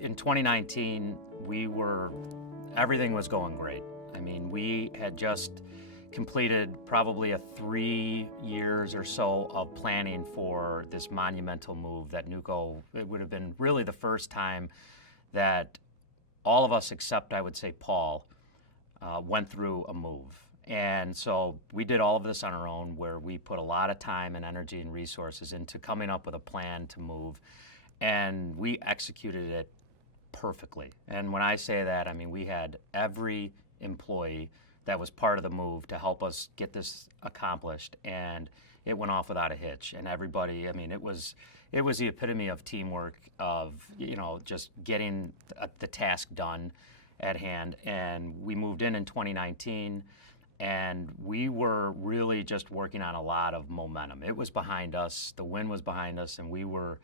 In 2019, everything was going great. I mean, we had just completed probably a 3 years or so of planning for this monumental move that Neuco, it would have been really the first time that all of us except, I would say, Paul, went through a move. And so we did all of this on our own, where we put a lot of time and energy and resources into coming up with a plan to move. And we executed it perfectly. And when I say that, I mean we had every employee that was part of the move to help us get this accomplished, and it went off without a hitch. And everybody, I mean, it was the epitome of teamwork, of just getting the task done at hand. And we moved in 2019, and we were really just working on a lot of momentum. It was behind us, the wind was behind us, and we were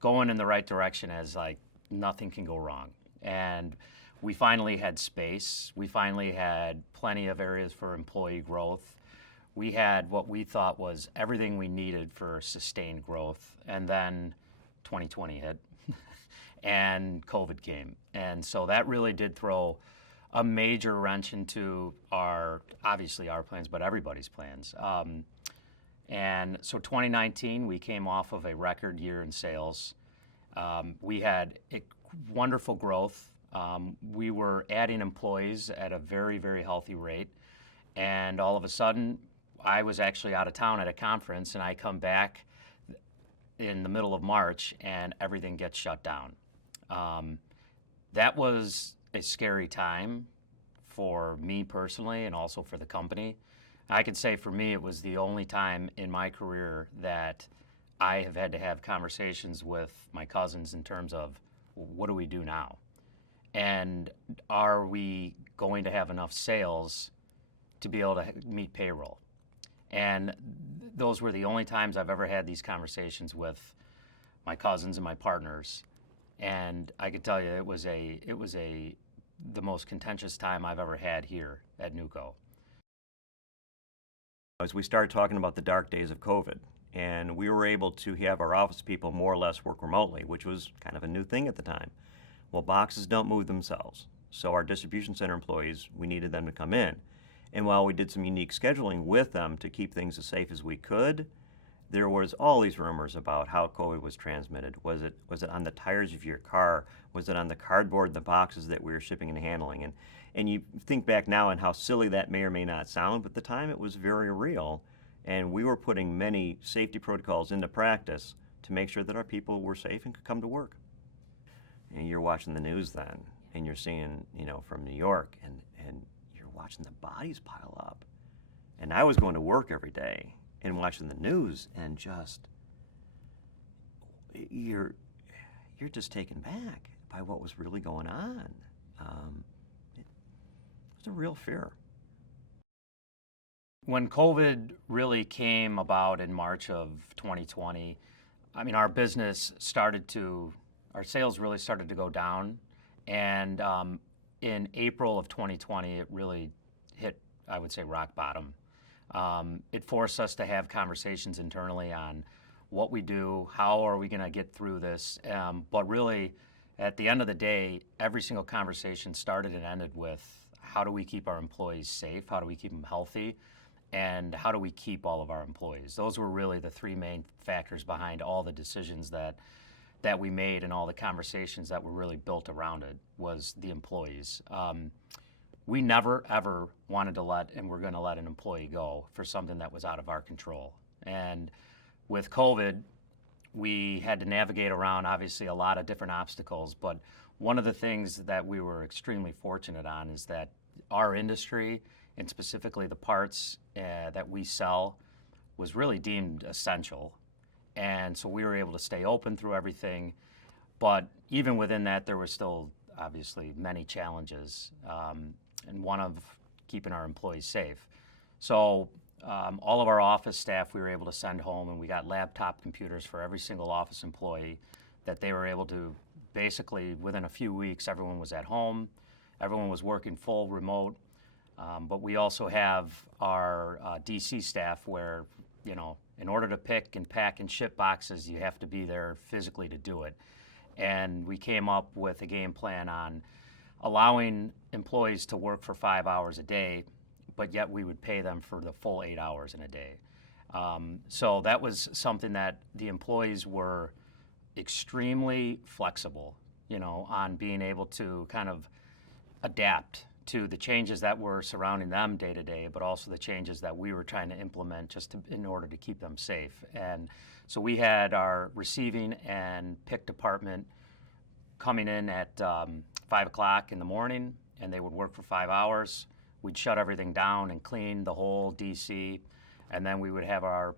going in the right direction as like nothing can go wrong. And we finally had space. We finally had plenty of areas for employee growth. We had what we thought was everything we needed for sustained growth. And then 2020 hit and COVID came. And so that really did throw a major wrench into obviously our plans, but everybody's plans. And so 2019, we came off of a record year in sales. We had wonderful growth. We were adding employees at a very, very healthy rate. And all of a sudden, I was actually out of town at a conference, and I come back in the middle of March, and everything gets shut down. That was a scary time for me personally, and also for the company. I could say for me, it was the only time in my career that I have had to have conversations with my cousins in terms of, what do we do now? And are we going to have enough sales to be able to meet payroll? And those were the only times I've ever had these conversations with my cousins and my partners. And I could tell you, it was the most contentious time I've ever had here at Neuco. As we started talking about the dark days of COVID, and we were able to have our office people more or less work remotely, which was kind of a new thing at the time. Well, boxes don't move themselves, so our distribution center employees, we needed them to come in. And while we did some unique scheduling with them to keep things as safe as we could, there was all these rumors about how COVID was transmitted. Was it on the tires of your car? Was it on the cardboard in the boxes that we were shipping and handling? And you think back now on how silly that may or may not sound, but at the time it was very real. And we were putting many safety protocols into practice to make sure that our people were safe and could come to work. And you're watching the news then, and you're seeing, from New York, and you're watching the bodies pile up. And I was going to work every day and watching the news, and just, you're just taken back by what was really going on. It was a real fear. When COVID really came about in March of 2020, I mean, our sales really started to go down. And in April of 2020, it really hit, I would say, rock bottom. It forced us to have conversations internally on what we do, how are we going to get through this. But really, at the end of the day, every single conversation started and ended with, how do we keep our employees safe? How do we keep them healthy? And how do we keep all of our employees? Those were really the three main factors behind all the decisions that we made, and all the conversations that were really built around it, was the employees. We never, ever wanted to let an employee go for something that was out of our control. And with COVID, we had to navigate around, obviously, a lot of different obstacles. But one of the things that we were extremely fortunate on is that our industry, and specifically the parts that we sell, was really deemed essential. And so we were able to stay open through everything. But even within that, there were still obviously many challenges, and one of keeping our employees safe. So all of our office staff we were able to send home, and we got laptop computers for every single office employee that they were able to, basically within a few weeks, everyone was at home, everyone was working full remote. But we also have our DC staff where, in order to pick and pack and ship boxes, you have to be there physically to do it. And we came up with a game plan on allowing employees to work for 5 hours a day, but yet we would pay them for the full 8 hours in a day. So that was something that the employees were extremely flexible, on being able to kind of adapt to the changes that were surrounding them day to day, but also the changes that we were trying to implement in order to keep them safe. And so we had our receiving and pick department coming in at 5 o'clock in the morning, and they would work for 5 hours. We'd shut everything down and clean the whole DC, and then we would have our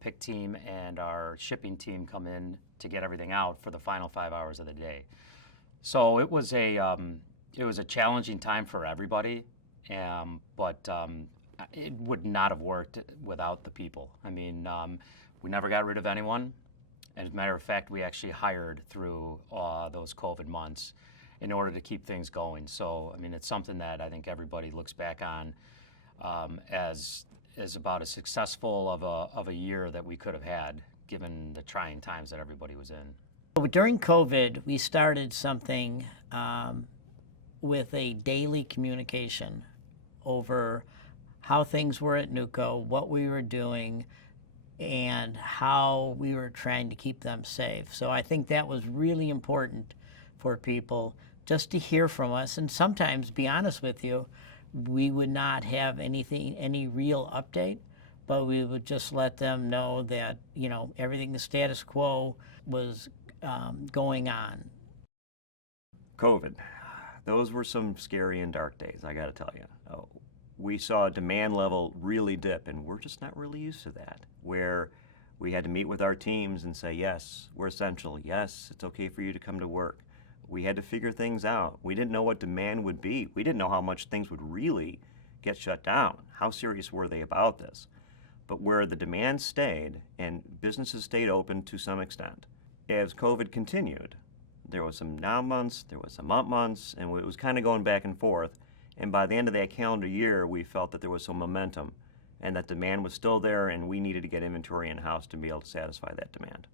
pick team and our shipping team come in to get everything out for the final 5 hours of the day. So it was a challenging time for everybody, but it would not have worked without the people. I mean, we never got rid of anyone. As a matter of fact, we actually hired through those COVID months in order to keep things going. So, I mean, it's something that I think everybody looks back on as about as successful of a year that we could have had, given the trying times that everybody was in. During COVID, we started something with a daily communication over how things were at Neuco, what we were doing, and how we were trying to keep them safe. So I think that was really important for people just to hear from us. And sometimes, be honest with you, we would not have any real update, but we would just let them know that, everything, the status quo was going on. COVID. Those were some scary and dark days, I got to tell you. We saw a demand level really dip, and we're just not really used to that, where we had to meet with our teams and say, yes, we're essential. Yes, it's okay for you to come to work. We had to figure things out. We didn't know what demand would be. We didn't know how much things would really get shut down. How serious were they about this? But where the demand stayed and businesses stayed open to some extent, as COVID continued, there was some down months, there was some up months, and it was kind of going back and forth. And by the end of that calendar year, we felt that there was some momentum and that demand was still there, and we needed to get inventory in-house to be able to satisfy that demand.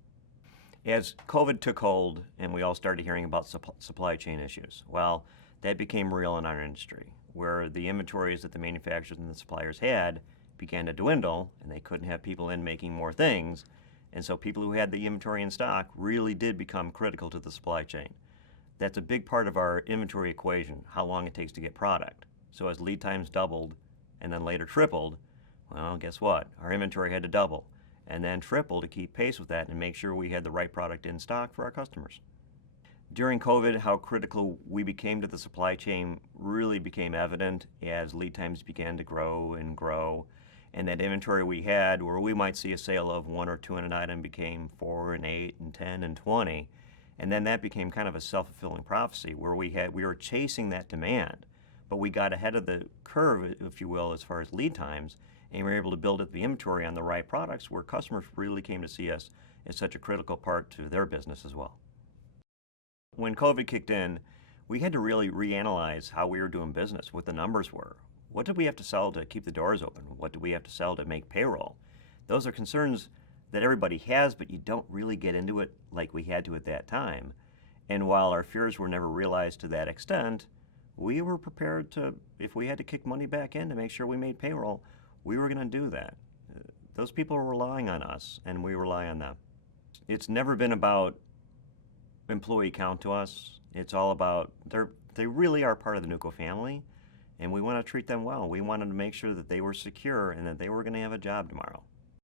As COVID took hold and we all started hearing about supply chain issues, well, that became real in our industry, where the inventories that the manufacturers and the suppliers had began to dwindle, and they couldn't have people in making more things. And so people who had the inventory in stock really did become critical to the supply chain. That's a big part of our inventory equation, how long it takes to get product. So as lead times doubled and then later tripled, well, guess what? Our inventory had to double and then triple to keep pace with that and make sure we had the right product in stock for our customers. During COVID, how critical we became to the supply chain really became evident as lead times began to grow, and that inventory we had, where we might see a sale of 1 or 2 in an item, became 4 and 8 and 10 and 20. And then that became kind of a self-fulfilling prophecy, where we were chasing that demand, but we got ahead of the curve, if you will, as far as lead times, and we were able to build up the inventory on the right products, where customers really came to see us as such a critical part to their business as well. When COVID kicked in, we had to really reanalyze how we were doing business, what the numbers were. What did we have to sell to keep the doors open? What do we have to sell to make payroll? Those are concerns that everybody has, but you don't really get into it like we had to at that time. And while our fears were never realized to that extent, we were prepared to, if we had to kick money back in to make sure we made payroll, we were going to do that. Those people were relying on us, and we rely on them. It's never been about employee count to us. It's all about, they really are part of the Neuco family, and we want to treat them well. We wanted to make sure that they were secure and that they were going to have a job tomorrow.